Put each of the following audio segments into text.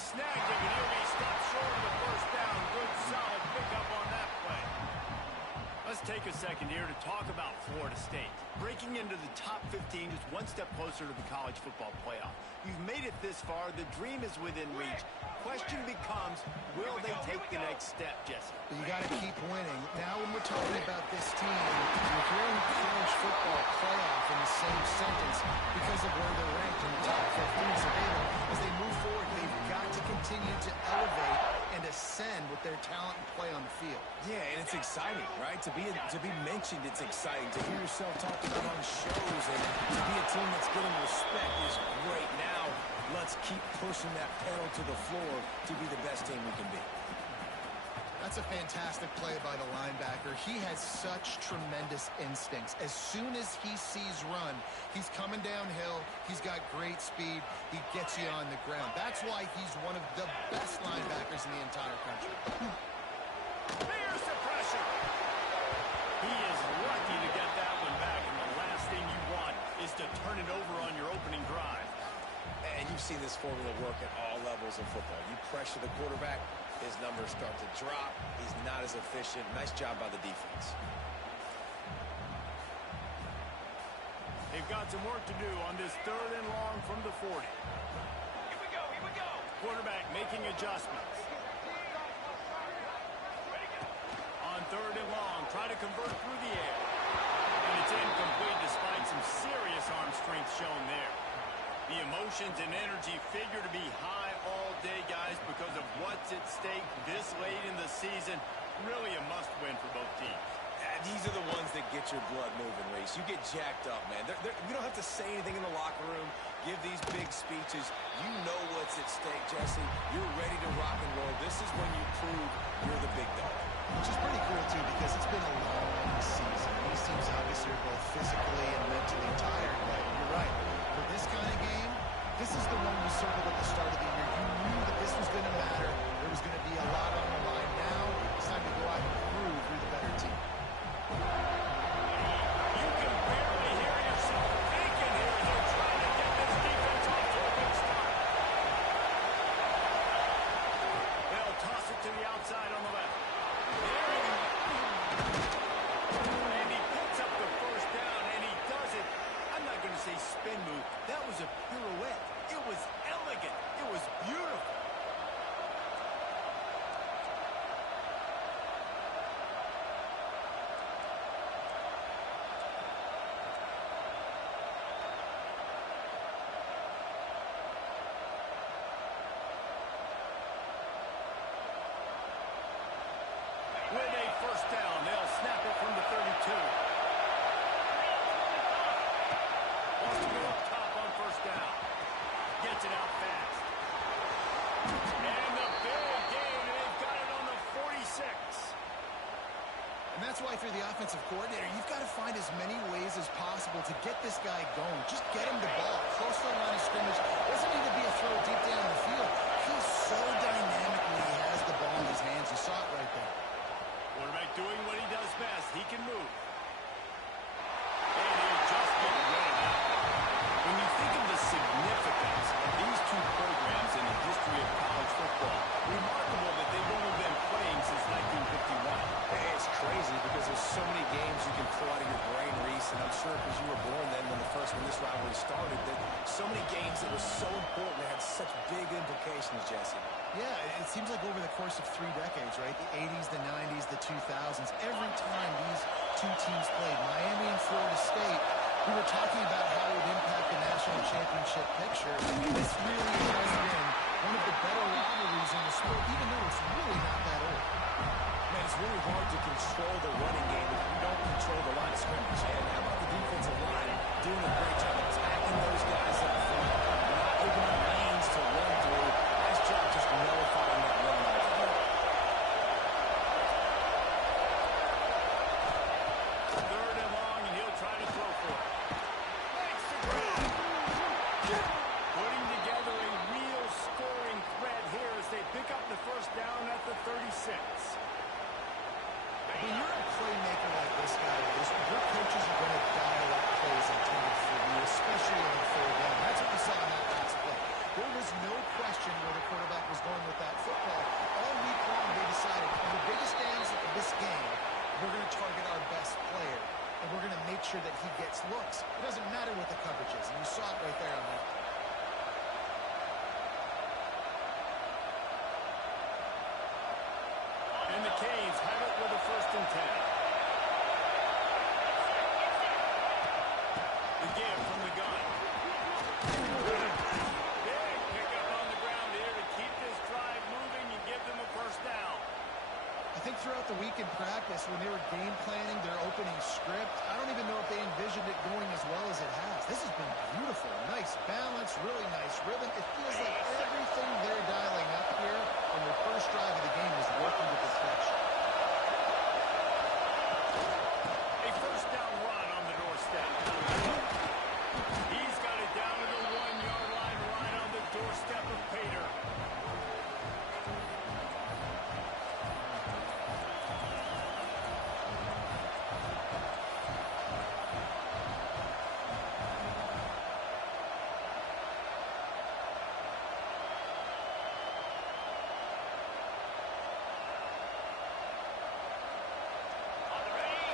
snagged him, and he'll be stopped short of the first down. Good, solid pickup on that play. Let's take a second here to talk about Florida State. Breaking into the top 15 is one step closer to the college football playoff. You've made it this far. The dream is within reach. Question becomes, will they take the next step, Jesse? You got to keep winning. Now when we're talking about this team, you're hearing college football playoff in the same sentence because of where they're ranked in the top 15. So as they move forward, they've got to continue to elevate and ascend with their talent and play on the field. Yeah, and it's exciting, right? To be mentioned, it's exciting. To hear yourself talked about on shows and to be a team that's getting respect is great. Now, let's keep pushing that pedal to the floor to be the best team we can be. That's a fantastic play by the linebacker. He has such tremendous instincts. As soon as he sees run, he's coming downhill. He's got great speed. He gets you on the ground. That's why he's one of the best linebackers in the entire country. Fierce suppression. He is lucky to get that one back, and the last thing you want is to turn it over on your opening drive. And you've seen this formula work at all levels of football. You pressure the quarterback, his numbers start to drop. He's not as efficient. Nice job by the defense. They've got some work to do on this 3rd and long from the 40. Here we go, here we go. Quarterback making adjustments. On 3rd and long, try to convert through the air. And it's incomplete despite some serious arm strength shown there. The emotions and energy figure to be high all day, guys, because of what's at stake this late in the season. Really a must-win for both teams. These are the ones that get your blood moving, Reese. You get jacked up, man. You don't have to say anything in the locker room, give these big speeches. You know what's at stake, Jesse. You're ready to rock and roll. This is when you prove you're the big dog. Which is pretty cool, too, because it's been a long season. These teams obviously are both physically and mentally tired, but you're right. For this kind of game, this is the one we circled at the start of the year. You knew that this was going to matter. There was going to be a lot on the line. Now it's time to go out and prove you're the better team. You can barely hear yourself thinking here as they're trying to get this defense off to a good start. They'll toss it to the outside on the left. And he picks up the first down, and he does it. I'm not going to say spin move. That was a pirouette. It was elegant. It was beautiful. With a first down, they'll snap it from the 32. Wants to go up top on first down. Gets it out fast. And the big gain, and they've got it on the 46. And that's why, if you're the offensive coordinator, you've got to find as many ways as possible to get this guy going. Just get him the ball. Close to the line of scrimmage. Doesn't need to be a throw deep down the field. He's so dynamic when he has the ball in his hands. You saw it right there. Quarterback doing what he does best. He can move. And he'll just get rid of that. When you think of the significance of these two programs in the history of college football, remarkable that they've only been playing since 1951. It's crazy because there's so many games you can pull out of your brain, Reese, and I'm sure because you were born then when this rivalry started, that so many games that were so important, that had such big implications, Jesse. Yeah, it seems like over the course of 3 decades, right? The 80s, the 90s, the 2000s, every time these two teams played, Miami and Florida State, we were talking about how it would impact the national championship picture. This really has been one of the better rivalries in the sport, even though it's really not that old. Man, it's really hard to control the running game if you don't control the line of scrimmage. And how about the defensive line doing a great job attacking those guys up front, not opening lanes to run through. Nice job just nullifying that run off the field. 3rd and long, and he'll try to throw for it. Makes the grab. Putting together a real scoring threat here as they pick up the first down at the 36. When you're a playmaker like this guy is, your coaches are going to dial up plays intended for you, especially on 3rd down. That's what we saw in that last play. There was no question where the quarterback was gets looks. It doesn't matter what the coverage is, and you saw it right there on that. And the Canes have it with a 1st and 10. The give from the gun. Big pickup on the ground here to keep this drive moving and give them a 1st down. I think throughout the week in practice, when they were game planning their opening script, I don't even know if they envisioned it going as well as it has. This has been beautiful. Nice balance, really nice rhythm. It feels like everything they're dialing up here on their first drive of the game is working to perfection. A 1st down run on the doorstep. He's got it down to the 1-yard line, right on the doorstep of Pater.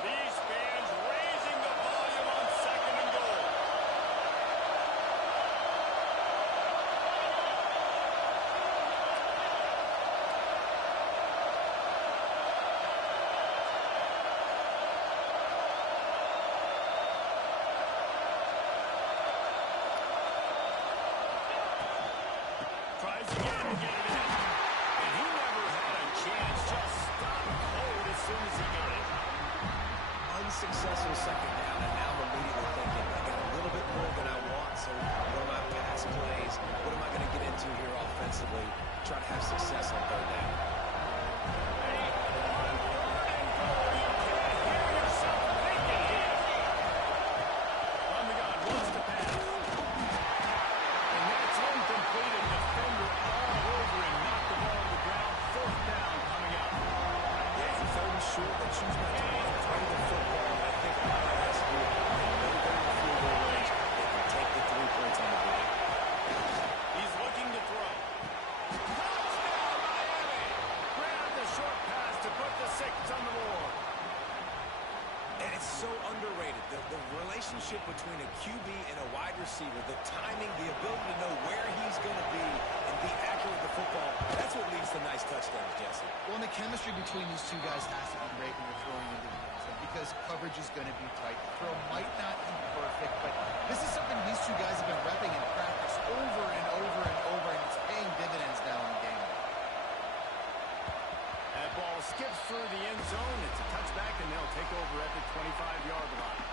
These fans raising the volume on 2nd and goal. Tries again to get it in. And he never had a chance. Just stopped cold as soon as he got it. Unsuccessful 2nd down, and now I'm immediately thinking, I got a little bit more than I want, so what are my pass plays? What am I going to get into here offensively? Try to have success on 3rd down. On the gun, wants to pass. And that's incomplete. A defender all over him. Knocked the ball to the ground. 4th down coming up. Yeah, 3rd and short. They choose not to run through the football. I think all that has to do with no better than field goal range. They can take the 3 points on the board. He's looking to throw. Touchdown, Miami! Grab the short pass to put the 6 on the board. And it's so underrated. The relationship between a QB and a wide receiver, the timing, the ability to know where he's going to be and be accurate with the football, that's what leads to nice touchdowns, Jesse. Well, and the chemistry between these two guys has to be great when you're throwing into the end zone because coverage is going to be tight. The throw might not be perfect, but this is something these two guys have been repping in practice over and over and over, and it's paying dividends now in the game. That ball skips through the end zone. It's a touchback, and they'll take over at the 25-yard line.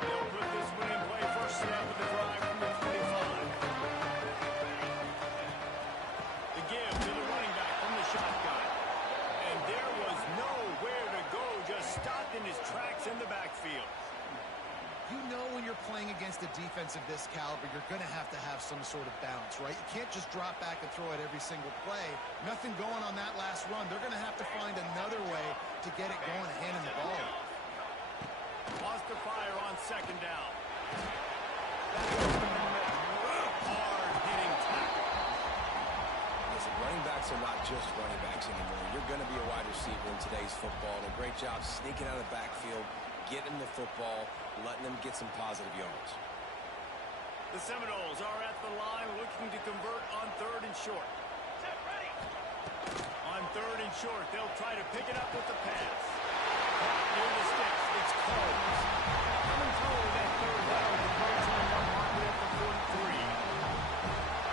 They'll put this one in play. 1st snap of the drive from the 25. The give to the running back from the shotgun. And there was nowhere to go, just stopped in his tracks in the backfield. You know when you're playing against a defense of this caliber, you're going to have some sort of balance, right? You can't just drop back and throw it every single play. Nothing going on that last run. They're going to have to find another way to get it going and handing the ball. Lost the fire on 2nd down. Hard-hitting tackle. Listen, running backs are not just running backs anymore. You're going to be a wide receiver in today's football. And a great job sneaking out of the backfield, getting the football, letting them get some positive yards. The Seminoles are at the line looking to convert on 3rd and short. On 3rd and short, they'll try to pick it up with the pass. Caught near the sticks. It's Coles. Coming through that 3rd down conversion on market at the 43.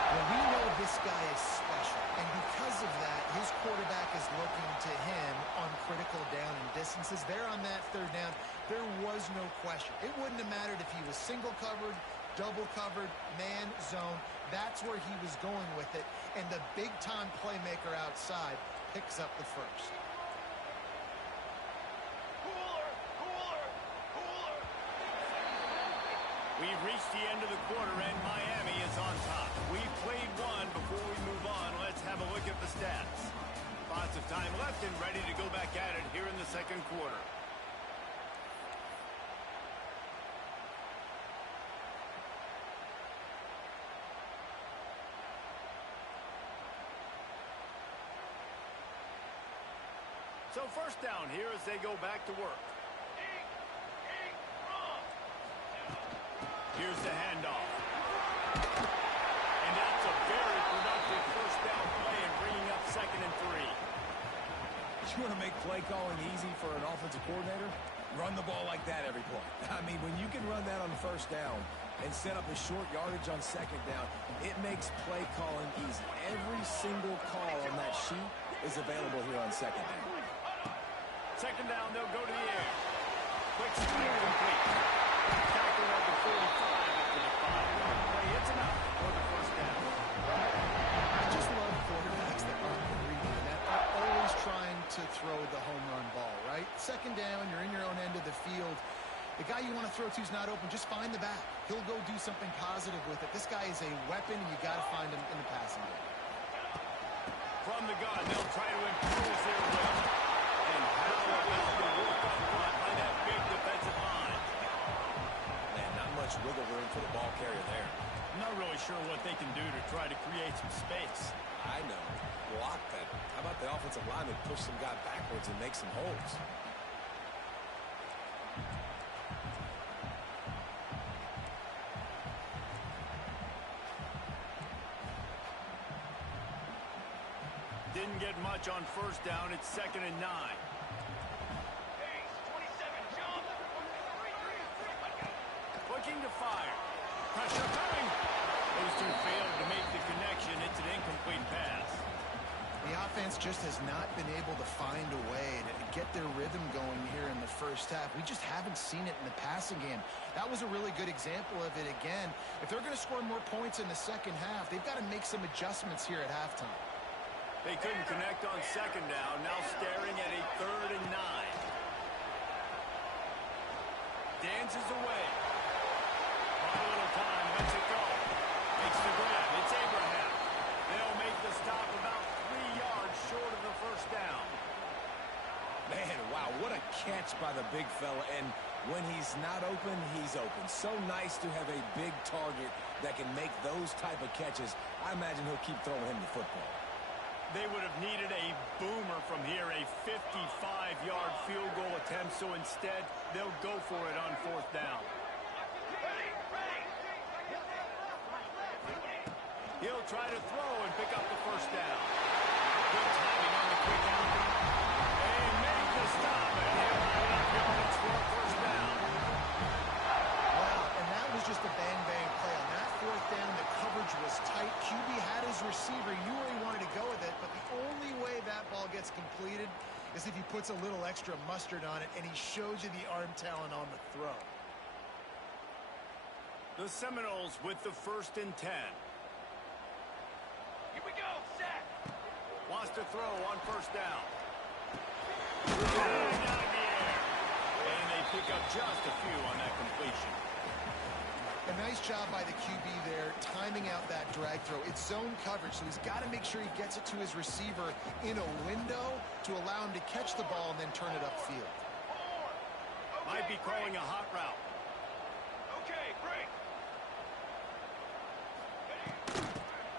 Well, we know this guy is special, and because of that, his quarterback is looking to him on critical down and distances. There on that 3rd down, there was no question. It wouldn't have mattered if he was single covered, double covered, man, zone. That's where he was going with it, and the big-time playmaker outside picks up the 1st. We've reached the end of the quarter, and Miami is on top. We've played one. Before we move on, let's have a look at the stats. Lots of time left and ready to go back at it here in the 2nd quarter. So first down here as they go back to work. Here's the handoff. And that's a very productive first down play and bringing up 2nd and 3. You want to make play calling easy for an offensive coordinator? Run the ball like that every play. I mean, when you can run that on first down and set up a short yardage on 2nd down, it makes play calling easy. Every single call on that sheet is available here on 2nd down. 2nd down, they'll go to the air. Quick screen complete. Tackle number 45 after the 5-yard play. It's enough for the first down. I just love quarterbacks that aren't greedy and that are always trying to throw the home run ball, right? 2nd down, you're in your own end of the field. The guy you want to throw to is not open. Just find the back. He'll go do something positive with it. This guy is a weapon, and you got to find him in the passing game. From the gun, they'll try to impose their will. And how about the work up front by that big defensive line? Man, not much wiggle room for the ball carrier there. I'm not really sure what they can do to try to create some space. I know. Block that. How about the offensive lineman push some guy backwards and make some holes? Didn't get much on first down. It's 2nd and 9. Looking to fire. Pressure coming. Those two failed to make the connection. It's an incomplete pass. The offense just has not been able to find a way to get their rhythm going here in the first half. We just haven't seen it in the passing game. That was a really good example of it again. If they're going to score more points in the second half, they've got to make some adjustments here at halftime. They couldn't connect on 2nd down. Now staring at a 3rd and 9. Dances away. Bought a little time. Lets it go. Makes the grab. It's Abraham. They'll make the stop about 3 yards short of the first down. Man, wow, what a catch by the big fella. And when he's not open, he's open. So nice to have a big target that can make those type of catches. I imagine he'll keep throwing him the football. They would have needed a boomer from here, a 55-yard field goal attempt, so instead they'll go for it on 4th down. He'll try to throw and pick up the first down. Good timing on the quick out. They make the stop, and he'll have enough yards for a first down. Wow, and that was just a bang-bang play. On that 4th down, the coverage was tight. QB had his receiver. He knew where he wanted to go with it, but the only way that ball gets completed is if he puts a little extra mustard on it, and he shows you the arm talent on the throw. The Seminoles with the 1st and 10. Here we go, set. Wants to throw on first down. And out of the air. And they pick up just a few on that completion. A nice job by the QB there, timing out that drag throw. It's zone coverage, so he's got to make sure he gets it to his receiver in a window to allow him to catch the ball and then turn it upfield. Might be calling a hot route. Okay, break.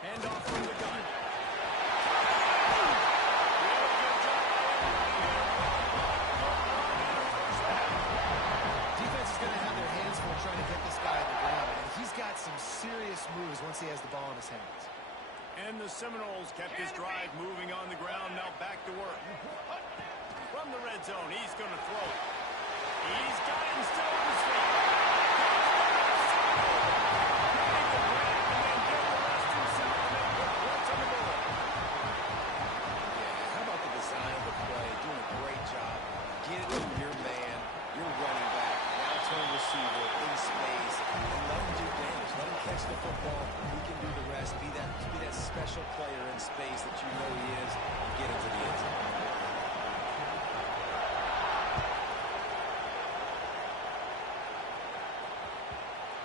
Handoff from the gun. Defense is going to have their hands full trying to get this guy on the ground, and he's got some serious moves once he has the ball in his hands. And the Seminoles kept this drive moving on the ground. Now back to work. From the red zone, he's going to throw it. He's got it still on his feet. How about the design of the play? Doing a great job. Get it to your man, your running back, now turn receiver in space, and let him do damage. Let him catch the football. He can do the rest. Be that special player in space that you know he is, and get into the end zone.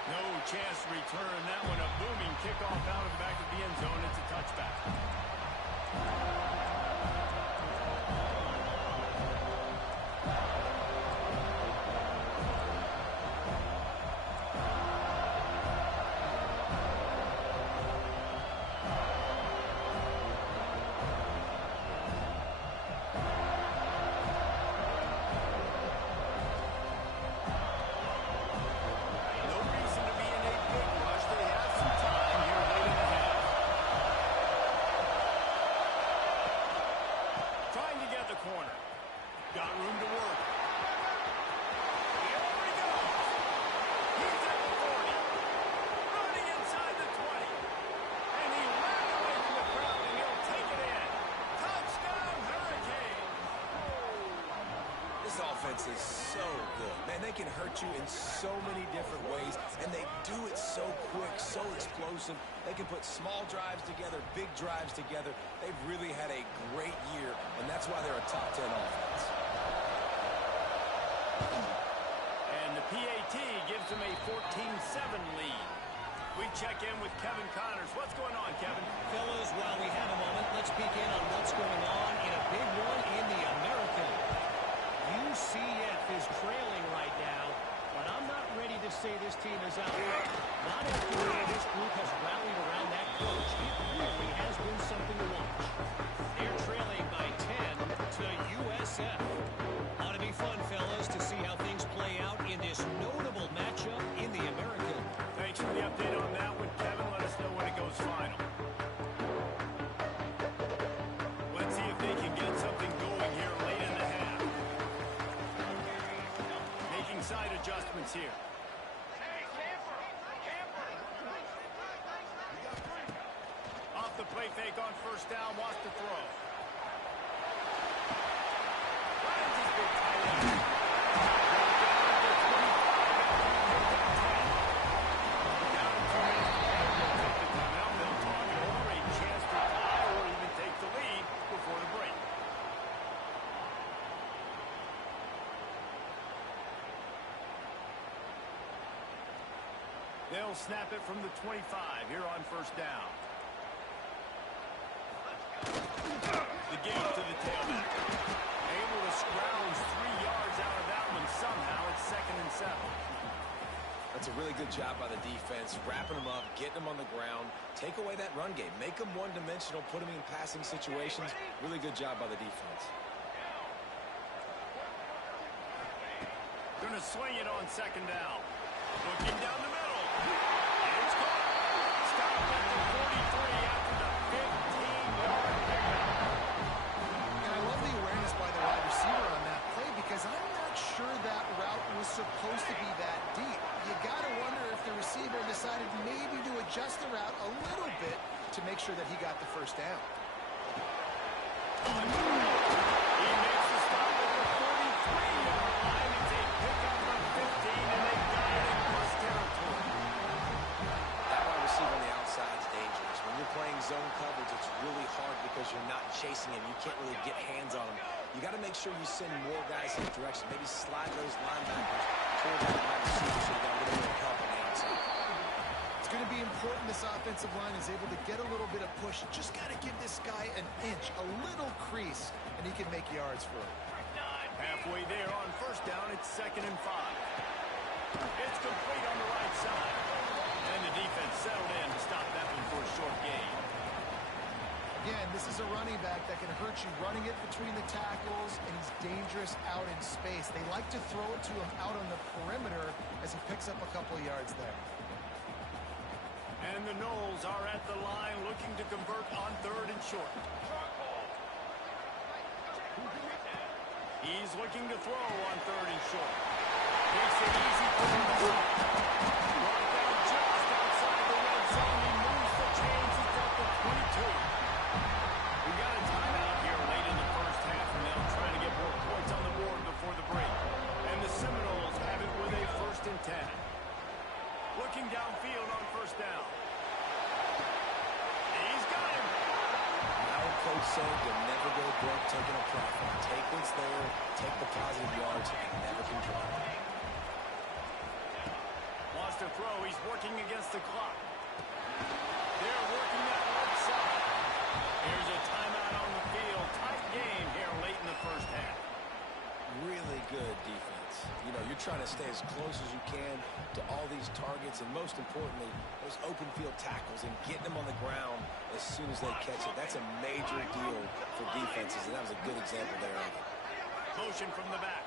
No chance to return that one. A booming kickoff out of the back of the end zone. It's a touchback. This offense is so good. Man, they can hurt you in so many different ways, and they do it so quick, so explosive. They can put small drives together, big drives together. They've really had a great year, and that's why they're a top 10 offense. And the PAT gives them a 14-7 lead. We check in with Kevin Connors. What's going on, Kevin? Fellas, while we have a moment, let's peek in on what's going on in a big one in the American. UCF is trailing right now, but I'm not ready to say this team is out. Not after the way this group has rallied around that coach. It really has been something to watch. They're trailing by 10 to USF. Ought to be fun, fellas, to see how things play out in this notable matchup in the American. Thanks for the update on that one, Kevin. Let us know when it goes final. Let's see if they can get something going here late in the half. Making side adjustments here. Off the play fake on first down, wants to throw. Ryan's has been tight end. They'll snap it from the 25 here on first down. The game to the tailback. Able to scrounge 3 yards out of that one somehow. It's 2nd and 7. That's a really good job by the defense, wrapping them up, getting them on the ground, take away that run game, make them one-dimensional, put them in passing situations. Really good job by the defense. Going to swing it on 2nd down. Looking down the middle. And it's caught. Stopped at the 43 after the 15-yard pickup. And I love the awareness by the wide receiver on that play because I'm not sure that route was supposed to be that deep. You got to wonder if the receiver decided maybe to adjust the route a little bit to make sure that he got the first down. He makes the stop at the 43-yard line. It's a pickup of 15, and they got it in plus territory. That wide receiver on the outside is dangerous. When you're playing zone coverage, it's really hard because you're not chasing him. You can't really get hands on him. You got to make sure you send more guys in the direction. Maybe slide those linebackers toward that wide receiver so you got a little bit of help on the outside. It's going to be important this offensive line is able to get a little bit of push. Just got to give this guy an inch, a little crease, and he can make yards for it. Halfway there on first down, it's 2nd and 5. It's complete on the right side. And the defense settled in to stop that one for a short gain. Again, this is a running back that can hurt you running it between the tackles, and he's dangerous out in space. They like to throw it to him out on the perimeter as he picks up a couple of yards there. And the Knowles are at the line looking to convert on 3rd and short. He's looking to throw on 3rd and short. Takes it easy for him. Brought down just outside the red zone. He moves the chains. It's at the 22. We got a timeout here late in the first half, and they'll try to get more points on the board before the break. And the Seminoles have it with a 1st and 10. Looking downfield on first down. He's got him. Our coach said you'll never go broke taking a profit. Take what's there, take the positive yards, and never complain. Wants to throw. He's working against the clock. They're working that left side. Here's a timeout on the field. Tight game here late in the first half. Really good defense. You know, you're trying to stay as close as you can to all these targets, and most importantly, those open field tackles and getting them on the ground as soon as they catch it. That's a major deal for defenses, and that was a good example there. Motion from the back.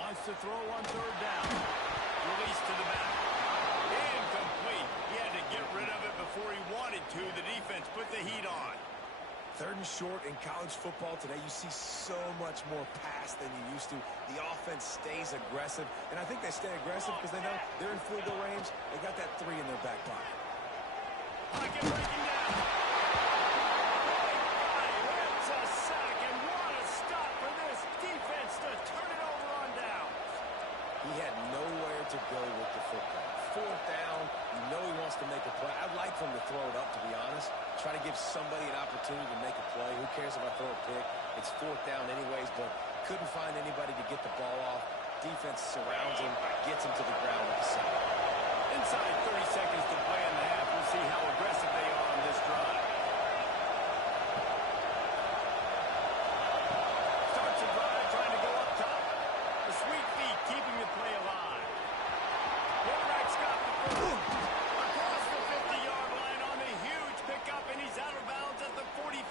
Wants to throw on 3rd down. Release to the back. Incomplete. He had to get rid of it before he wanted to. The defense put the heat on. 3rd and short in college football today, you see so much more pass than you used to. The offense stays aggressive, and I think they stay aggressive because they know they're in field goal range. They got that 3 in their back pocket. Pocket breaking down. It's a sack, and what a stop for this defense for him to throw it up, to be honest. Try to give somebody an opportunity to make a play. Who cares if I throw a pick? It's fourth down anyways, but couldn't find anybody to get the ball off. Defense surrounds him, gets him to the ground with the sack. Inside 30 seconds to play in the half. We'll see how aggressive they are on this drive. Starts the drive, trying to go up top. The sweet feet keeping the play alive. Quarterback's got the ball. Across the 50-yard line on a huge pickup, and he's out of bounds at the 45.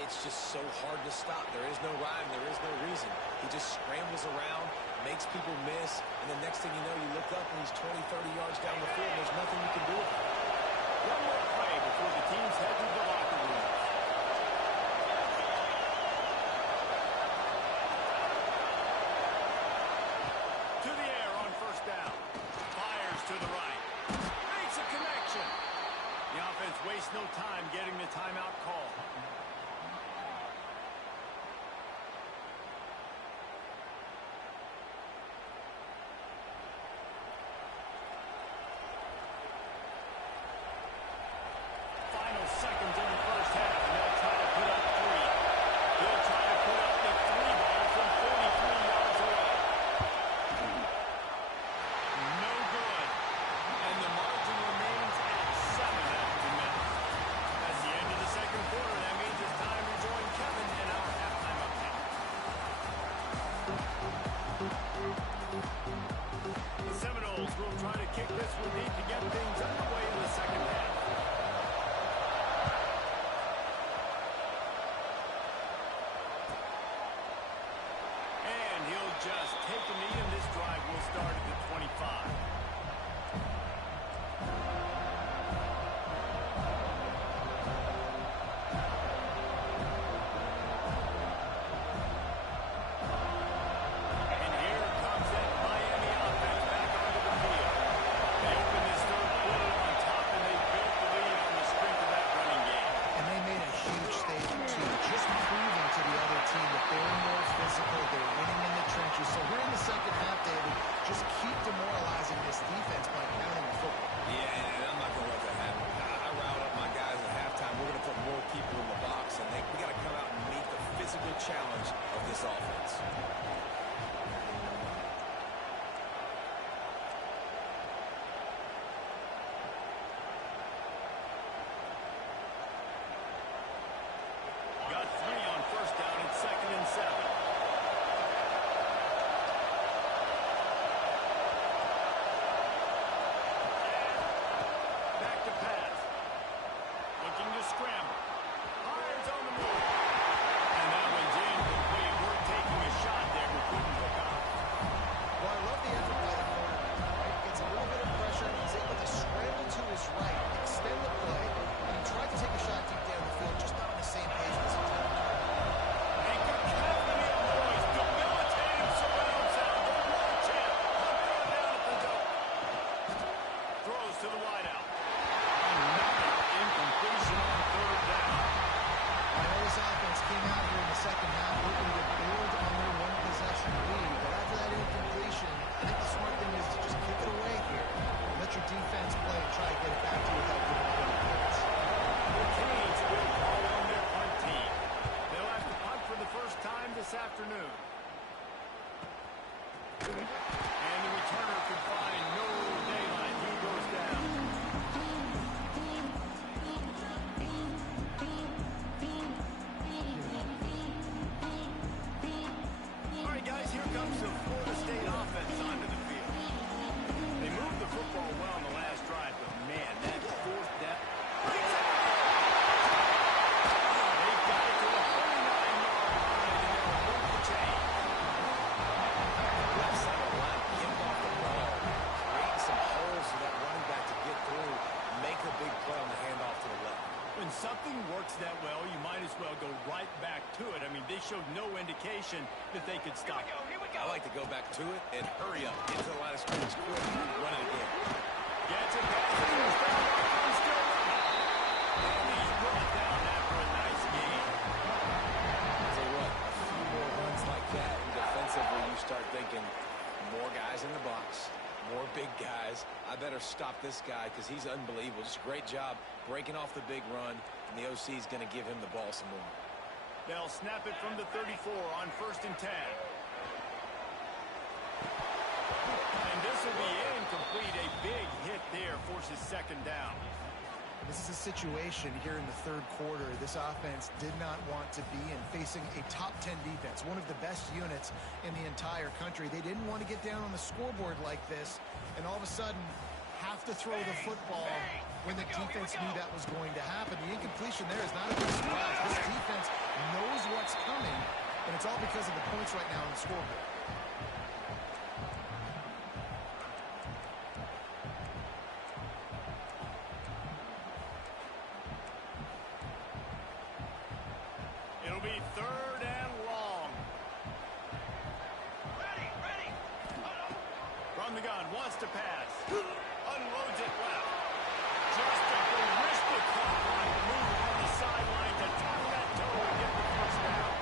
It's just so hard to stop. There is no rhyme. There is no reason. He just scrambles around, makes people miss, and the next thing you know, you look up and he's 20, 30 yards down the field. There's nothing you can do with it. One more play before the teams head to the locker room. To the air on first down. Fires to the right. Makes a connection. The offense wastes no time getting the timeout call. Seconds in the first half, and they'll try to put up 3. They'll try to put up the 3-ball from 43 yards away. No good. And the margin remains at 7 after the minute. That's the end of the second quarter. That means it's time to join Kevin in our halftime update. The Seminoles will try to kick this one deep to get things underway in the second half. Just take a knee, and this drive will start at the 25. And here comes that Miami offense back onto the field. They open this third quarter on top, and they built the lead on the strength of that running game. And they made a huge statement, too, just proving to the other team that they're more physical, they're winning in the trenches. So here in the second half, David, just keep demoralizing this defense by pounding the football. Yeah, and I'm not going to let that happen. I riled up my guys at halftime. We're going to put more people in the box, and we got to come out and meet the physical challenge of this offense. Got 3 on first down. It's 2nd and 7. Back to pass. Looking to scramble. Hires on the move. And that one's incomplete. We're taking a shot there, but couldn't hook up. Well, I love the effort by the quarterback, right? Gets a little bit of pressure. He's able to scramble to his right, extend the play, and he tried to take a shot deep down the field, just not on the same page with his entire team. And cacophony of noise, debilitating surround sound. The war chant on third down at the dope. Throws to the wideout. Another incompletion on third down. I know this offense came out here in the second half looking to build on their one-possession lead, but after that incompletion, I think the smart thing is to just kick it away here. Let your defense play and try to get it back to you without giving up any points. The Canes will call on their punt team. They'll have to punt for the first time this afternoon. And the returner could find no daylight. He goes down. All right, guys, here comes the Florida State offense onto the field. They moved the football well in the last drive, but man, that fourth down. They've got it to the 49-yard line, and they'll move the chain. Left side of the line, get off the ball, create some holes for that running back to get through, make a big play on the handoff to the left. When something works that well, you might as well go right back to it. I mean, they showed no indication that they could stop it. I like to go back to it and hurry up, get to the line of scrimmage quick, run it again. Gets it back. He's down. He's still running. And he's brought down after a nice game. I'll tell you what, a few more runs like that, and defensively you start thinking more guys in the box, More big guys. I better stop this guy because he's unbelievable. Just a great job breaking off the big run, and the OC is going to give him the ball some more. They'll snap it from the 34 on 1st and 10. And this will be incomplete. A big hit there forces 2nd down. This is a situation here in the 3rd quarter this offense did not want to be in, facing a top 10 defense, one of the best units in the entire country. They didn't want to get down on the scoreboard like this and all of a sudden have to throw the football when the defense knew that was going to happen. The incompletion there is not a big surprise. This defense knows what's coming, and it's all because of the points right now on the scoreboard. It'll be 3rd and long. Ready. From the gun, wants to pass. Unloads it left. Just a barista-like move on the sideline to tap that toe and get the 1st down.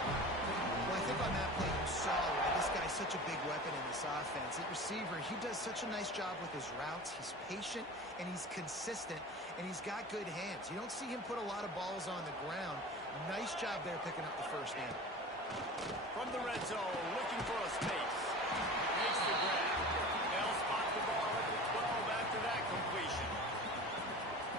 Well, I think on that play you saw why this guy's such a big weapon in this offense. At receiver, he does such a nice job with his routes. He's patient, and he's consistent, and he's got good hands. You don't see him put a lot of balls on the ground. Nice job there picking up the 1st down. From the red zone, looking for a space. Makes the grab. They'll spot the ball at the 12 after that completion.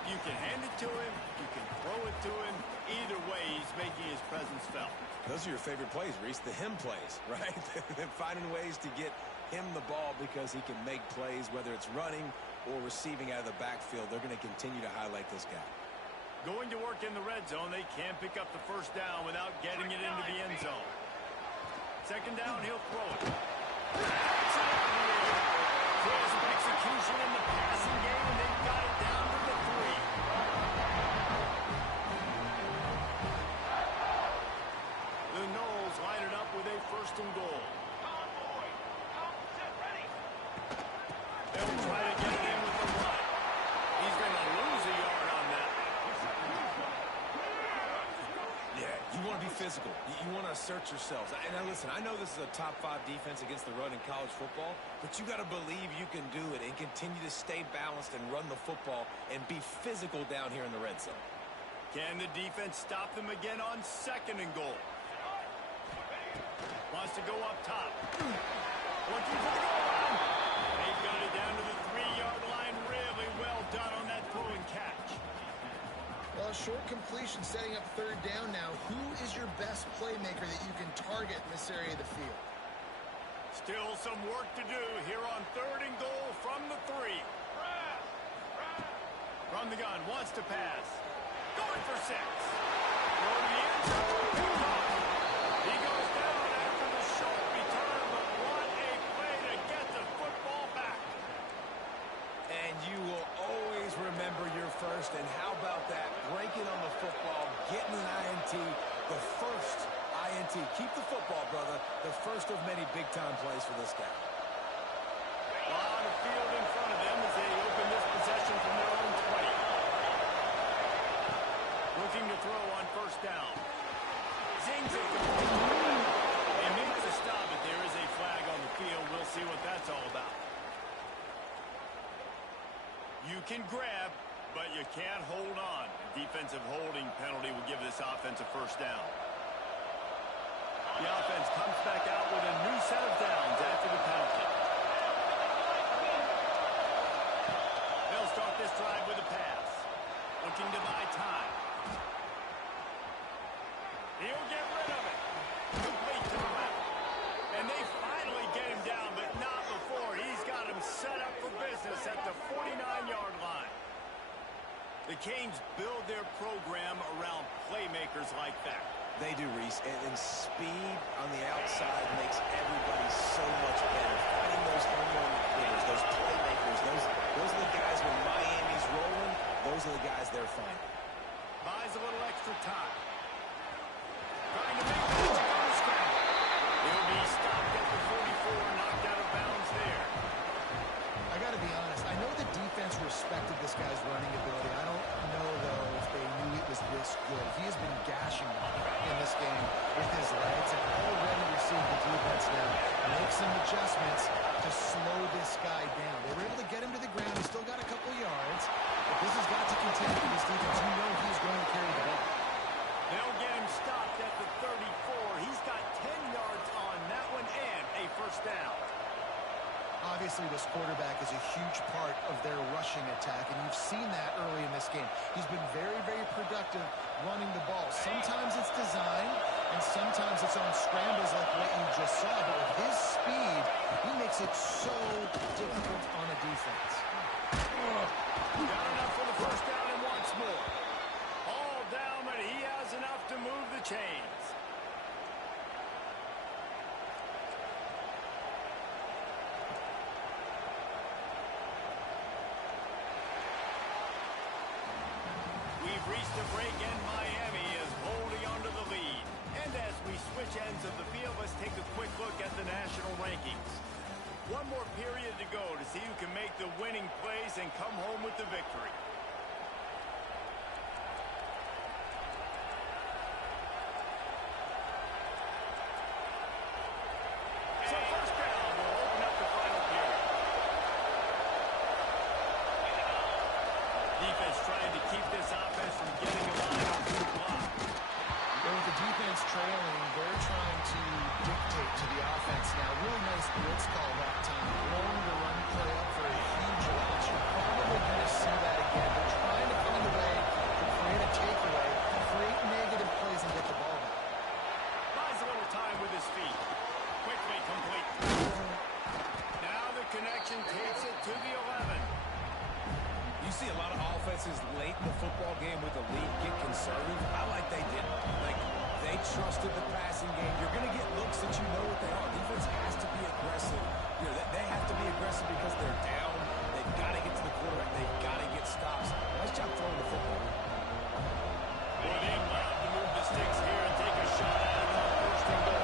You can hand it to him. You can throw it to him. Either way, he's making his presence felt. Those are your favorite plays, Reese, the him plays, right? Finding ways to get him the ball because he can make plays, whether it's running or receiving out of the backfield. They're going to continue to highlight this guy. Going to work in the red zone. They can't pick up the 1st down without getting it into the end zone. 2nd down, he'll throw it. Crisp execution in the passing game, and they've got it down to the 3. The Knowles line it up with a 1st and goal. They'll try to get it in with the run. He's going to lose a yard on that. Yeah, you want to be physical. You want to assert yourselves. And now listen, I know this is a top 5 defense against the run in college football, but you got to believe you can do it and continue to stay balanced and run the football and be physical down here in the red zone. Can the defense stop them again on 2nd and goal? Wants to go up top. Looking for the goal line. They've got it down to the 3-yard line. Really well done on that throw and catch. Well, short completion setting up 3rd down now. Who is your best playmaker that you can target in this area of the field? Still some work to do here on 3rd and goal from the 3. From the gun, wants to pass. Going for 6. Throw to the end zone. Picked off. He goes down after the short return, but what a play to get the football back. And you will always remember your 1st. And how about that? Breaking on the football, getting an INT, the 1st INT. Keep the football, brother. The 1st of many big-time plays for this guy. A lot of field in front of them as they open this possession from their own 20. Looking to throw on 1st down. Zings it. They make the stop, but there is a flag on the field. We'll see what that's all about. You can grab, but you can't hold on. A defensive holding penalty will give this offense a 1st down. The offense comes back out with a new set of downs after the penalty. They'll start this drive with a pass. Looking to buy time. He'll get rid of it. Complete to the left. And they finally get him down, but not before. He's got him set up for business at the 49-yard line. The Canes build their program around playmakers like that. They do, Reese, and speed on the outside makes everybody so much better. Finding those home run hitters, those playmakers, those are the guys when Miami's rolling, those are the guys they're finding. Buys a little extra time. Trying to make the scramble. He'll be stopped at the 44, knocked out of bounds there. I got to be honest. I know the defense respected this guy's running ability. I don't know, though, if they knew it was this good. He has been gashing in this game with his legs, and already you're seeing the defense now make some adjustments to slow this guy down. They were able to get him to the ground. He's still got a couple yards, but this has got to continue for this defense. You know he's going to carry the ball. They'll get him stopped at the 34. He's got 10 yards on that one and a first down. Obviously, this quarterback is a huge part of their rushing attack, and you've seen that early in this game. He's been very, very productive running the ball. Sometimes it's designed, and sometimes it's on scrambles like what you just saw. But with his speed, he makes it so difficult on a defense. Got enough for the first down and wants more. All down, but he has enough to move the chains. We've reached a break, and Miami is holding on to the lead. And as we switch ends of the field, let's take a quick look at the national rankings. One more period to go to see who can make the winning plays and come home with the victory. So first down will open up the final period. Defense trying to keep this offense from getting a line on the block. Well, with the defense trailing, they're trying to dictate to the offense now. Really nice blitz call that time. Blowing the run play up for a huge loss. You're probably going to see that again. They're trying to find a way to create a takeaway, create negative plays, and get the ball back. Buys a little time with his feet. Quickly complete. Now the connection takes it to the 11. You see a lot of offenses late in the football game with the lead get conservative. I like they did. Like, they trusted the passing game. You're going to get looks that you know what they are. Defense has to be aggressive. You know, they have to be aggressive because they're down. They've got to get to the quarterback. They've got to get stops. Nice job throwing the football. Well, they allowed to move the sticks here and take a shot at it on first and goal.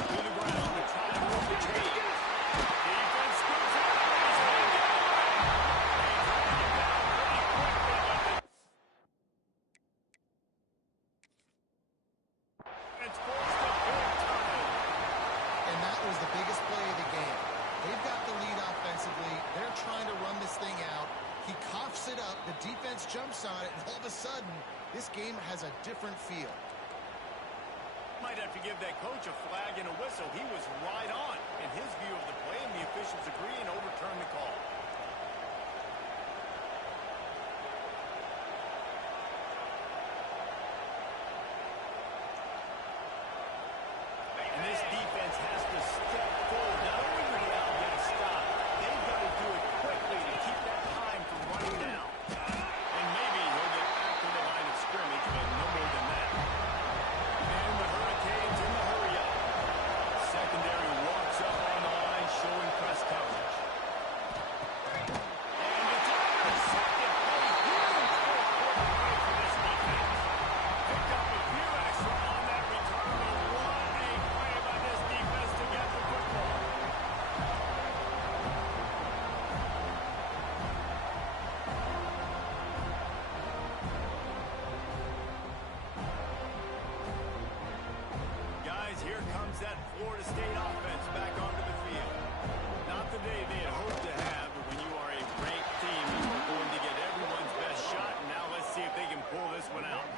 To the ground to try to move the chain. Defense scoops it. He's going to get away. They try to get down pretty quickly. It's forced a big time. And that was the biggest play of the game. They've got the lead offensively. They're trying to run this thing out. He coughs it up. The defense jumps on it. And all of a sudden, this game has a different feel. Might have to give that coach a flag and a whistle. He was right on in his view of the play, and the officials agree and overturn the call. And this defense has to step forward. Not only to get out and get a stop, they've got to do it quickly to keep that time from running down. And maybe he'll get back to the line of scrimmage, but no more than that. And the Hurricanes in the hurry-up. Secondary walks up on the line, showing press coverage. And it's intercepted. A huge fourth-quarter play for this defense. Picked up a few extra on that return, but what a play by this defense to get the football. Guys, here comes that Florida State offense back onto the field. Not the day they had hoped to have, but when you are a ranked team, you are going to get everyone's best shot. And now let's see if they can pull this one out.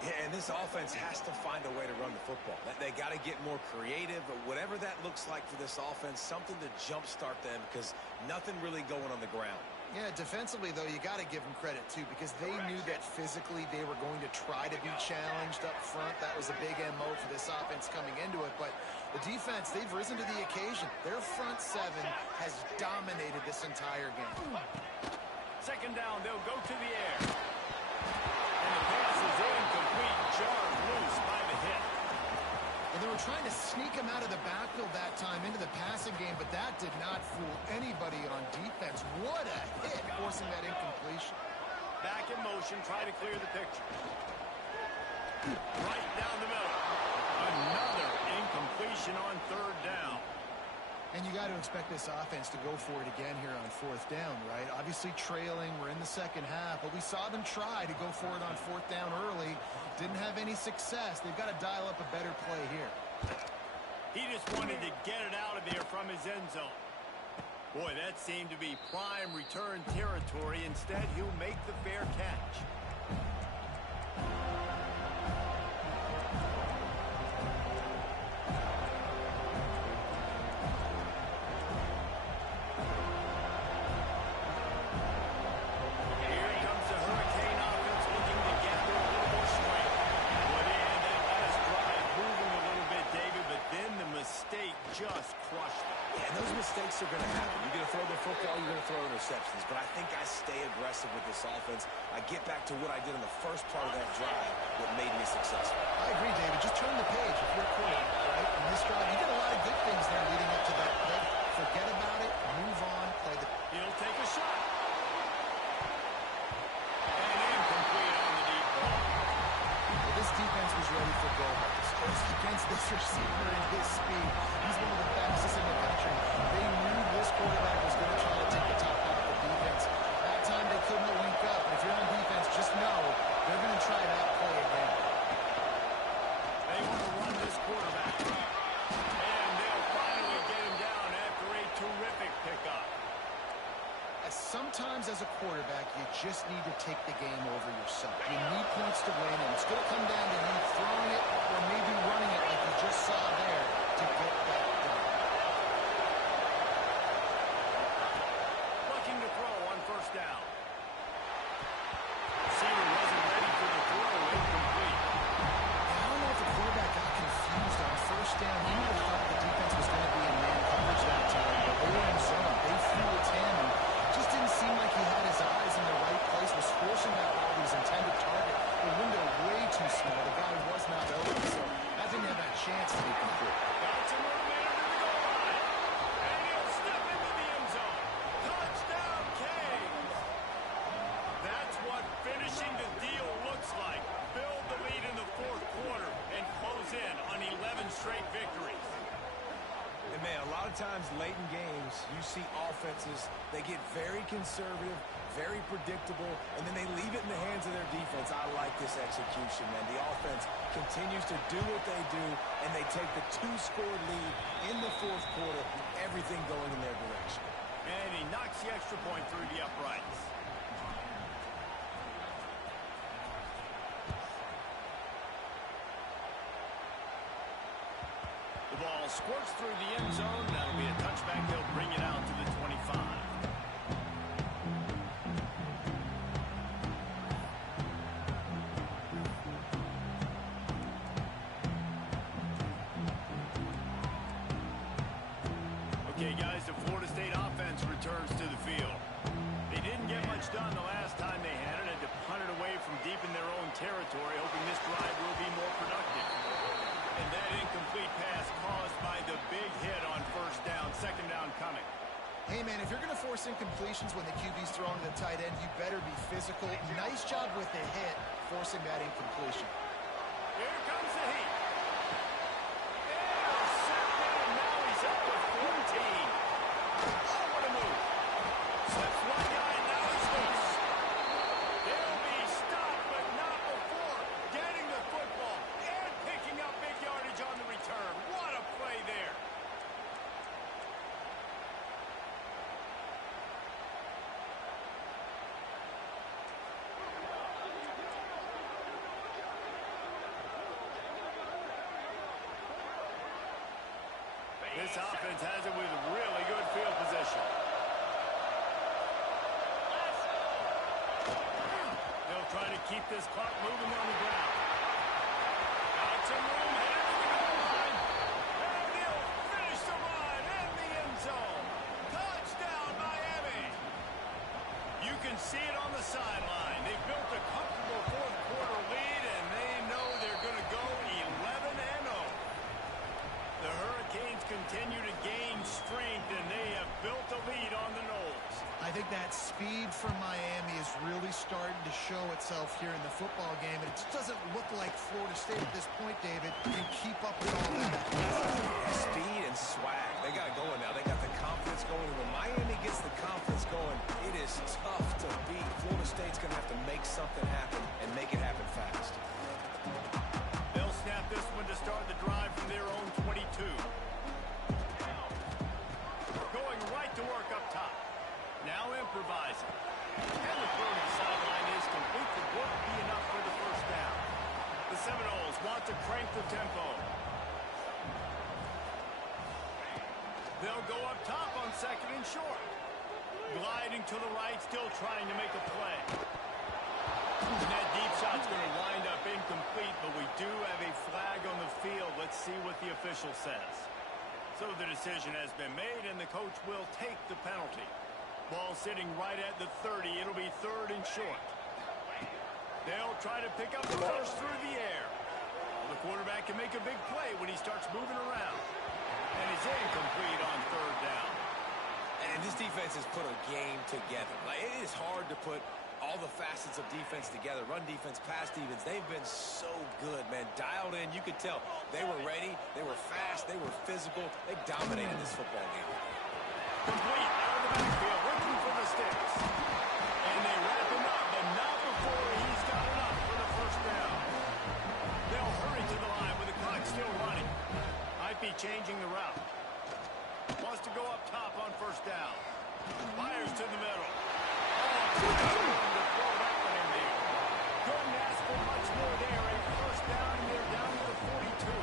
Yeah, and this offense has to find a way to run the football. They got to get more creative, but whatever that looks like for this offense, something to jumpstart them because nothing really going on the ground. Yeah, defensively, though, you got to give them credit, too, because they knew that physically they were going to try to be challenged up front. That was a big MO for this offense coming into it. But the defense, they've risen to the occasion. Their front seven has dominated this entire game. Second down, they'll go to the air. And the pass is incomplete, jarred loose by the hit. And they were trying to sneak him out of the backfield that time into the passing game, but that did not fool anybody on defense. What a hit, forcing that incompletion. Back in motion, try to clear the picture. Right down the middle. Another incompletion on third down. And you got to expect this offense to go for it again here on fourth down, right? Obviously trailing, we're in the second half, but we saw them try to go for it on fourth down early. Didn't have any success. They've got to dial up a better play here. He just wanted to get it out of there from his end zone. Boy, that seemed to be prime return territory. Instead, he'll make the fair catch. Just crushed it. Yeah, and those mistakes are going to happen. You're going to throw the football, you're going to throw interceptions. But I think I stay aggressive with this offense. I get back to what I did in the first part of that drive that made me successful. I agree, David. Just turn the page if you're a quarterback, right? In this drive, you did a lot of good things there leading up to that play. Forget about it, move on, play the... He'll take a shot. And incomplete on the deep ball. Well, this defense was ready for go-home. Against this receiver and his speed. He's one of the fastest in the country. They knew this quarterback was going to try to take the top off the defense. That time they couldn't link up. But if you're on defense, just know they're going to try that play again. They want to run this quarterback. And they'll finally get him down after a terrific pickup. Sometimes as a quarterback, you just need to take the game over yourself. You need points to win, and it's going to come down to you throwing it or maybe running it like you just saw there to get that done. Looking to throw on first down. Receiver wasn't ready for the throw. Incomplete. I don't know if the quarterback got confused on first down. He would have thought the defense was going to be in man coverage that time, but they were in zone. They threw it to him, and just didn't seem like he had his eyes in the right place, was forcing that ball to his intended target. The window way too small. The guy was not open, so that didn't have that chance to be complete. Got some room there to the goal line. And he'll step into the end zone. Touchdown, Canes. That's what finishing the deal looks like. Build the lead in the fourth quarter and close in on 11 straight victories. And, man, a lot of times late in games, you see offenses, they get very conservative, very predictable, and then they leave it in the hands of their defense. I like this execution, man. The offense continues to do what they do, and they take the two-score lead in the fourth quarter, everything going in their direction. And he knocks the extra point through the uprights. The ball squirts through the end zone. That'll be a touchback. They'll bring it out to the 25. Okay, guys, the Florida State offense returns to the field. They didn't get much done the last time they had it. Had to punt it away from deep in their own territory, hoping this drive will be more productive. And that incomplete pass caused by the big hit on first down, second down coming. Hey, man, if you're going to force incompletions when the QB's throwing to the tight end, you better be physical. Nice job with the hit, forcing that incompletion. Here comes the heat. Intercepted, and now he's up to 14. Oh, what a move. Slips one guy, and now he's loose. He'll be stopped, but not before getting the football and picking up big yardage on the return. What a play there. This offense has it with really good field position. They'll try to keep this clock moving on the ground. Got some room headed to the goal line. And he'll finish the run in the end zone. Touchdown, Miami. You can see it on the sideline. They built a comfortable fourth quarter lead, and they know they're going to go 11-0. The Hurricanes continue to gain strength, and they have built a lead on the Knolls. I think that speed from Miami is really starting to to show itself here in the football game. And it just doesn't look like Florida State at this point, David, can keep up with all that. Speed and swag. They got it going now. They got the confidence going. And when Miami gets the confidence going, it is tough to beat. Florida State's going to have to make something happen and make it happen fast. They'll snap this one to start the drive from their own 22. Going right to work up top. Now improvising. And the throw to the sideline is complete. It won't be enough for the first down. The Seminoles want to crank the tempo. They'll go up top on second and short. Gliding to the right, still trying to make a play. And that deep shot's going to wind up incomplete, but we do have a flag on the field. Let's see what the official says. So the decision has been made, and the coach will take the penalty. Ball sitting right at the 30. It'll be third and short. They'll try to pick up the first through the air. The quarterback can make a big play when he starts moving around. And it's incomplete on third down. And this defense has put a game together. Like, it is hard to put all the facets of defense together. Run defense, pass defense. They've been so good, man. Dialed in. You could tell they were ready. They were fast. They were physical. They dominated this football game. Complete out of the backfield, looking for the sticks. And they wrap him up, but not before he's got enough for the first down. They'll hurry to the line with the clock still running. Might be changing the route. Wants to go up top on first down. Fires to the middle. Oh, to throw that one in there. Couldn't ask for much more there. A first down, and they're down to the 42.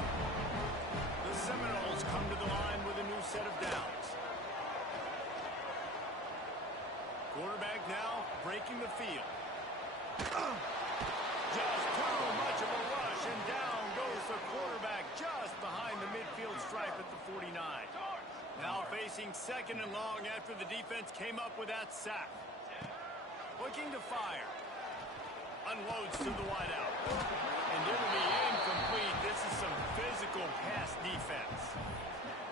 The Seminoles come to the line with a new set of downs. Quarterback now breaking the field. Just too much of a rush, and down goes the quarterback just behind the midfield stripe at the 49. Now facing second and long after the defense came up with that sack. Looking to fire. Unloads to the wideout. And it'll be incomplete. This is some physical pass defense.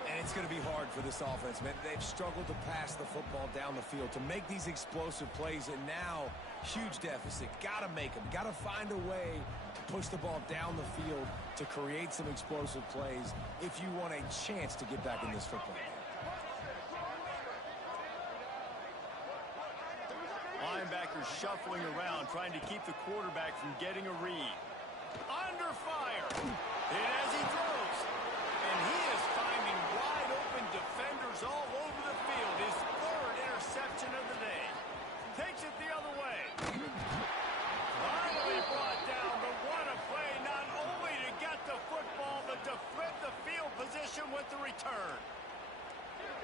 And it's going to be hard for this offense, man. They've struggled to pass the football down the field to make these explosive plays, and now huge deficit. Got to make them. Got to find a way to push the ball down the field to create some explosive plays if you want a chance to get back in this football game. Linebackers shuffling around, trying to keep the quarterback from getting a read. Under fire. And as he throws, and he is finding wide open defenders all over the field. His third interception of the day. Takes it the other way. Finally brought down, but what a play, not only to get the football, but to flip the field position with the return.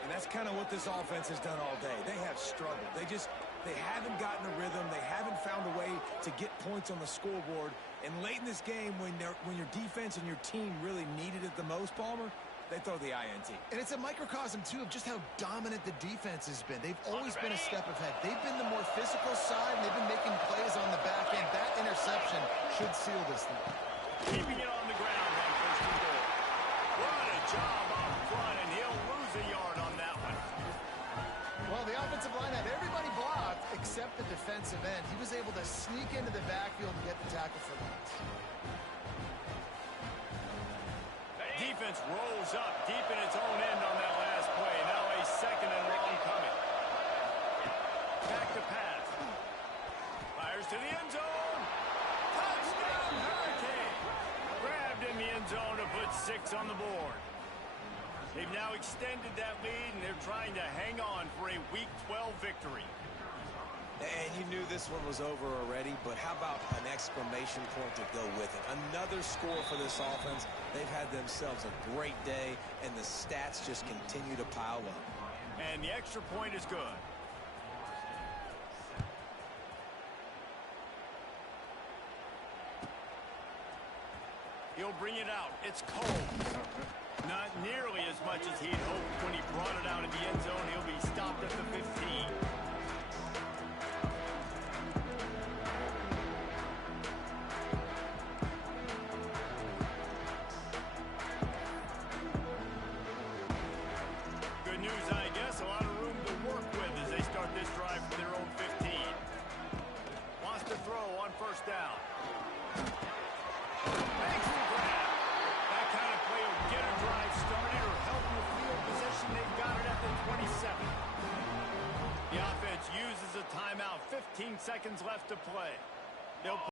And that's kind of what this offense has done all day. They have struggled. They haven't gotten a rhythm. They haven't found a way to get points on the scoreboard. And late in this game, when your defense and your team really needed it the most, Palmer, they throw the INT. And it's a microcosm, too, of just how dominant the defense has been. They've always been a step ahead. They've been the more physical side, and they've been making plays on the back end. That interception should seal this thing. Keeping it on the ground on first and goal. What a job up front, and he'll lose a yard on that one. Well, the offensive line had everybody blocked except the defensive end. He was able to sneak into the backfield and get the tackle for loss. Defense rolls up deep in its own end on that last play. Now a second and long coming. Back to pass. Fires to the end zone. Touchdown, Hurricane. Grabbed in the end zone to put 6 on the board. They've now extended that lead, and they're trying to hang on for a Week 12 victory. And you knew this one was over already, but how about an exclamation point to go with it? Another score for this offense. They've had themselves a great day, and the stats just continue to pile up. And the extra point is good. He'll bring it out. It's cold. Not nearly as much as he'd hoped when he brought it out in the end zone. He'll be stopped at the 15. Good news, I guess. A lot of room to work with as they start this drive from their own 15. Wants to throw seconds left to play. They'll